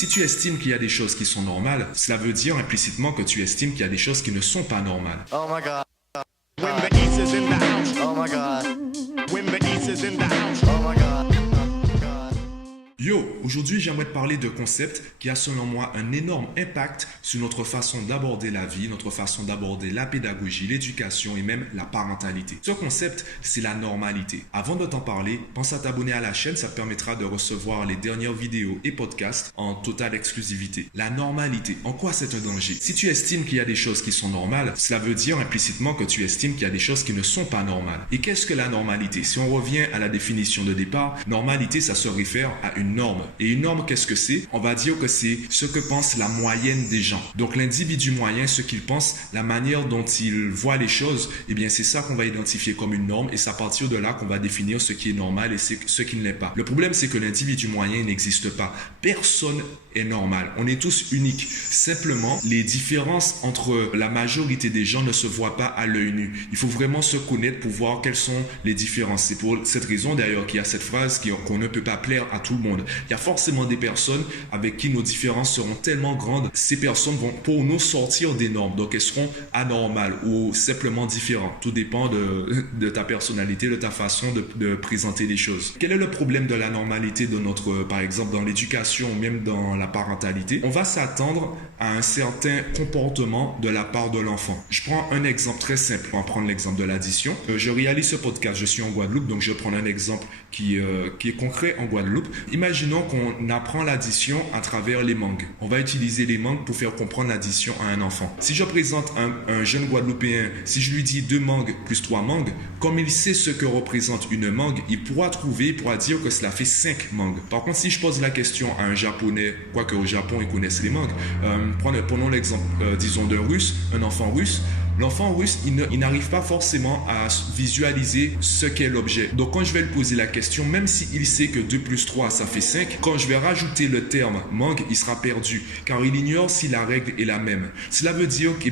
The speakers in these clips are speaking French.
si tu estimes qu'il y a des choses qui sont normales, cela veut dire implicitement que tu estimes qu'il y a des choses qui ne sont pas normales. Oh my God. When the East is in the house. Oh my God. When the East is in the house. Oh my God. Yo, aujourd'hui j'aimerais te parler de concept qui a selon moi un énorme impact sur notre façon d'aborder la vie, notre façon d'aborder la pédagogie, l'éducation et même la parentalité. Ce concept, c'est la normalité. Avant de t'en parler, pense à t'abonner à la chaîne, ça te permettra de recevoir les dernières vidéos et podcasts en totale exclusivité. La normalité, en quoi c'est un danger? Si tu estimes qu'il y a des choses qui sont normales, cela veut dire implicitement que tu estimes qu'il y a des choses qui ne sont pas normales. Et qu'est-ce que la normalité? Si on revient à la définition de départ, normalité, ça se réfère à une norme. Et une norme, qu'est-ce que c'est? On va dire que c'est ce que pense la moyenne des gens. Donc l'individu moyen, ce qu'il pense, la manière dont il voit les choses, eh bien c'est ça qu'on va identifier comme une norme et c'est à partir de là qu'on va définir ce qui est normal et ce qui ne l'est pas. Le problème, c'est que l'individu moyen n'existe pas. Personne est normal. On est tous uniques. Simplement, les différences entre la majorité des gens ne se voient pas à l'œil nu. Il faut vraiment se connaître pour voir quelles sont les différences. C'est pour cette raison d'ailleurs qu'il y a cette phrase qu'on ne peut pas plaire à tout le monde. Il y a forcément des personnes avec qui nos différences seront tellement grandes. Ces personnes vont pour nous sortir des normes. Donc elles seront anormales ou simplement différentes. Tout dépend de ta personnalité, de ta façon de présenter les choses. Quel est le problème de la normalité de notre, par exemple, dans l'éducation ou même dans la parentalité? On va s'attendre à un certain comportement de la part de l'enfant. Je prends un exemple très simple. On va prendre l'exemple de l'addition. Je réalise ce podcast, je suis en Guadeloupe, donc je prends un exemple qui est concret en Guadeloupe. Imaginons qu'on apprend l'addition à travers les mangues. On va utiliser les mangues pour faire comprendre l'addition à un enfant. Si je présente un jeune Guadeloupéen, si je lui dis 2 mangues plus 3 mangues, comme il sait ce que représente une mangue, il pourra dire que cela fait 5 mangues. Par contre, si je pose la question à un Japonais, quoique au Japon ils connaissent les mangues, prenons l'exemple, disons d'un Russe, un enfant russe. L'enfant russe, il n'arrive pas forcément à visualiser ce qu'est l'objet. Donc quand je vais lui poser la question, même s'il sait que 2 plus 3, ça fait 5, quand je vais rajouter le terme mangue, il sera perdu, car il ignore si la règle est la même. Cela veut dire que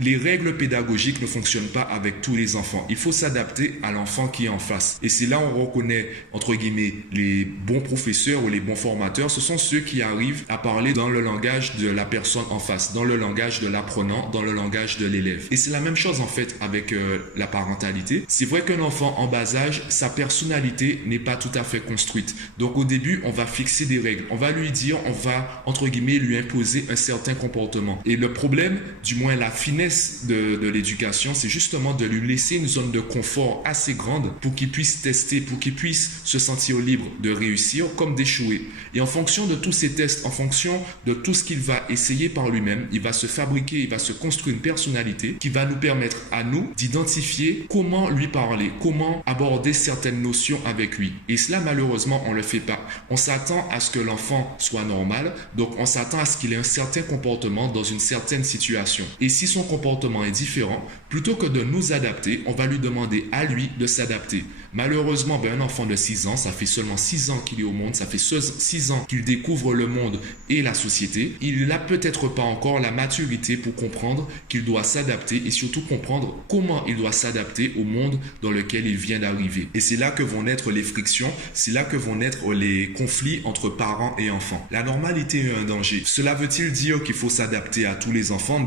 les règles pédagogiques ne fonctionnent pas avec tous les enfants. Il faut s'adapter à l'enfant qui est en face. Et c'est là où on reconnaît, entre guillemets, les bons professeurs ou les bons formateurs. Ce sont ceux qui arrivent à parler dans le langage de la personne en face, dans le langage de l'apprenant, dans le langage de l'élève. Et c'est la même chose en fait avec la parentalité. C'est vrai qu'un enfant en bas âge, sa personnalité n'est pas tout à fait construite. Donc au début, on va fixer des règles. On va lui dire, on va entre guillemets lui imposer un certain comportement. Et le problème, du moins la finesse de l'éducation, c'est justement de lui laisser une zone de confort assez grande pour qu'il puisse tester, pour qu'il puisse se sentir libre de réussir comme d'échouer. Et en fonction de tous ces tests, en fonction de tout ce qu'il va essayer par lui-même, il va se fabriquer, il va se construire une personnalité qui va nous permettre à nous d'identifier comment lui parler, comment aborder certaines notions avec lui. Et cela, malheureusement, on ne le fait pas. On s'attend à ce que l'enfant soit normal, donc on s'attend à ce qu'il ait un certain comportement dans une certaine situation. Et si son comportement est différent, plutôt que de nous adapter, on va lui demander à lui de s'adapter. Malheureusement, un enfant de 6 ans, ça fait seulement 6 ans qu'il est au monde, ça fait 6 ans qu'il découvre le monde et la société. Il n'a peut-être pas encore la maturité pour comprendre qu'il doit s'adapter et surtout comprendre comment il doit s'adapter au monde dans lequel il vient d'arriver. Et c'est là que vont naître les frictions, c'est là que vont naître les conflits entre parents et enfants. La normalité est un danger. Cela veut-il dire qu'il faut s'adapter à tous les enfants?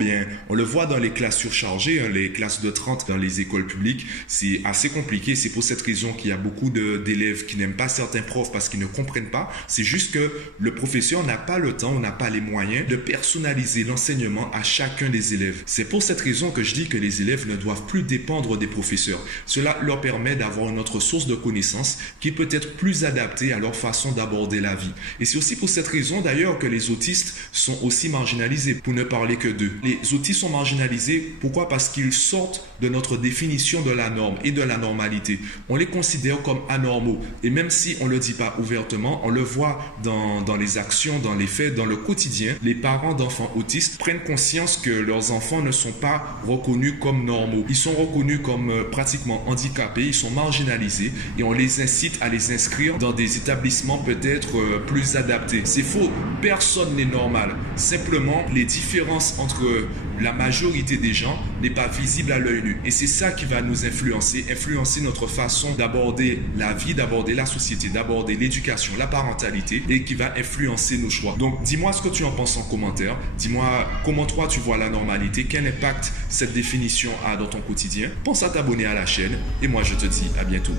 On le voit dans les classes surchargées, les classes de 30 dans les écoles publiques, c'est assez compliqué. C'est pour cette raison qu'il y a beaucoup d'élèves qui n'aiment pas certains profs parce qu'ils ne comprennent pas. C'est juste que le professeur n'a pas le temps ou n'a pas les moyens de personnaliser l'enseignement à chacun des élèves. C'est pour cette raison que je dis que les élèves ne doivent plus dépendre des professeurs. Cela leur permet d'avoir une autre source de connaissances qui peut être plus adaptée à leur façon d'aborder la vie. Et c'est aussi pour cette raison d'ailleurs que les autistes sont aussi marginalisés, pour ne parler que d'eux. Les autistes sont marginalisés, pourquoi? Parce qu'ils sortent de notre définition de la norme et de la normalité. On les considère comme anormaux. Et même si on ne le dit pas ouvertement, on le voit dans les actions, dans les faits, dans le quotidien. Les parents d'enfants autistes prennent conscience que leurs enfants ne sont pas reconnus comme normaux. Ils sont reconnus comme pratiquement handicapés, ils sont marginalisés et on les incite à les inscrire dans des établissements peut-être plus adaptés. C'est faux, personne n'est normal. Simplement, les différences entre la majorité des gens n'est pas visible à l'œil nu. Et c'est ça qui va nous influencer notre façon d'aborder la vie, d'aborder la société, d'aborder l'éducation, la parentalité et qui va influencer nos choix. Donc, dis-moi ce que tu en penses en commentaire. Dis-moi comment toi tu vois la normalité, quel impact cette définition a dans ton quotidien. Pense à t'abonner à la chaîne et moi je te dis à bientôt.